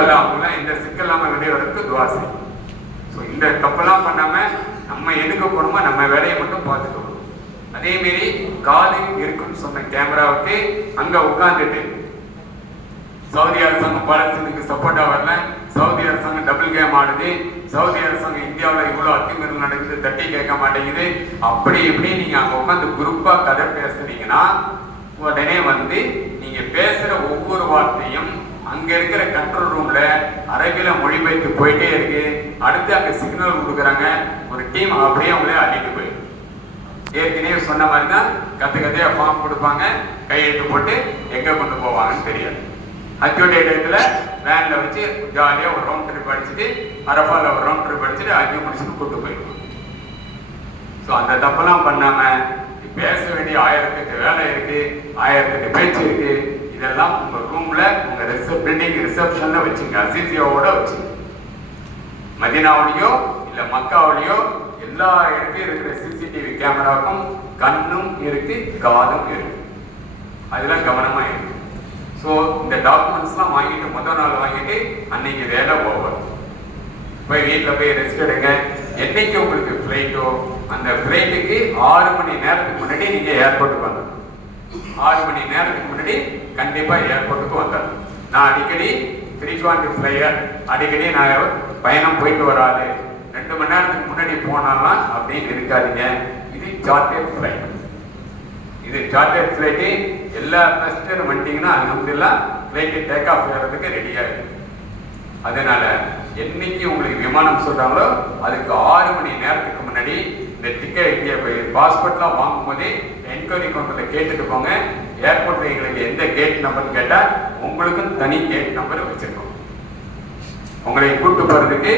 இன்ஷால்லா அவங்களாம் எந்த சிக்கல் இல்லாமல் வெளியே வரதுக்கு துவா செய்யும். ஸோ இந்த தப்பெல்லாம் பண்ணாமல் நம்ம எதுக்கு போகணுமோ நம்ம வேலையை மட்டும் பார்த்துக்கணும். அதேமாரி காது இருக்குன்னு சொன்ன கேமராவுக்கு அங்கே உட்காந்துட்டு சவுதி அரசாங்கம் பாலஸ்தீனுக்கு சப்போர்ட்டா வரல, சவுதி அரசாங்கம் டபுள் கேம் ஆடுது, சவுதி அரசாங்கம் இந்தியாவில் இவ்வளோ அத்துமீறல் நடக்குது, தட்டி கேட்க மாட்டேங்குது, அப்படி இப்படி நீங்க அங்க உட்காந்து குரூப்பா கதை பேசுனீங்கன்னா உடனே வந்து நீங்க பேசுற ஒவ்வொரு வார்த்தையும் அங்க இருக்கிற கண்ட்ரோல் ரூம்ல அரபில மொழிபெயர்த்து போயிட்டே இருக்கு. அடுத்து அங்க சிக்னல் கொடுக்குறாங்க, ஒரு டீம் அப்படியே அவங்களே அடிட்டு போயிடும். ஏற்கனவே சொன்ன மாதிரி தான் கதையா ஃபார்ம் கொடுப்பாங்க, கையெழுத்து போட்டு எங்க கொண்டு போவாங்கன்னு தெரியாது. ஹஜ்ஜுடைய இடத்துல வேன்ல வச்சு ஜாலியாக ஒரு ரவுண்ட் ட்ரிப் அடிச்சுட்டு அரஃபால ஒரு ரவுண்ட் ட்ரிப் அடிச்சுட்டு ஹஜ்ஜு முடிச்சுட்டு கூட்டு போயிடுவோம். ஸோ அந்த தப்பெல்லாம் பண்ணாம பேச வேண்டிய 1008 வேலை இருக்கு, 1008 பேச்சு இருக்கு. இதெல்லாம் உங்க ரூம்ல உங்க பில்டிங் ரிசப்ஷன்ல வச்சுங்க, அசிசியாவோட வச்சுங்க. மதினாவிலையோ இல்ல மக்காவிலையோ எல்லா இடத்தையும் இருக்கிற சிசிடிவி கேமராவுக்கும் கண்ணும் இருக்கு, காதும் இருக்கு. அதெல்லாம் கவனமா இருக்கு. ஸோ இந்த டாக்குமெண்ட்ஸ்லாம் வாங்கிட்டு முதல் நாள் வாங்கிட்டு அன்னைக்கு வேலை ஓவர். போய் வீட்டில் போய் ரெஸ்ட் எடுங்க. என்னைக்கு உங்களுக்கு ஃப்ளைட்டோ அந்த ஃப்ளைட்டுக்கு 6 மணி நேரத்துக்கு முன்னாடி நீங்கள் ஏர்போர்ட்டுக்கு வந்துடணும். 6 மணி நேரத்துக்கு முன்னாடி கண்டிப்பாக ஏர்போர்ட்டுக்கு வந்துடணும். நான் அடிக்கடி ஃப்ரீக்வெண்ட் ஃப்ளையர், அடிக்கடி நான் பயணம் போயிட்டு வராது, 2 மணி நேரத்துக்கு முன்னாடி போனாலாம் அப்படின்னு இருக்காதீங்க. இது சார்ட்டர்ட் ஃப்ளைட். இது சார்ட்டர்ட் ஃப்ளைட்டு. எல்லா பேசஞ்சரும் வந்துட்டீங்கன்னா அல்ஹம்துலில்லாஹ் ஃப்ளைட்டு டேக் ஆஃப் ஆகிறதுக்கு ரெடியாக இருக்கு. அதனால என்னைக்கு உங்களுக்கு விமானம் சொல்றாங்களோ அதுக்கு 6 மணி நேரத்துக்கு முன்னாடி இந்த டிக்கெட் பாஸ்போர்ட்லாம் வாங்கும் போதே என்கொயரி கவுண்டர்ல கேட்டுட்டு போங்க. ஏர்போர்ட்ல எங்களுக்கு எந்த கேட் நம்பர்னு கேட்டா உங்களுக்கும் தனி கேட் நம்பர் வச்சிருக்கோம். உங்களை கூட்டு போறதுக்கு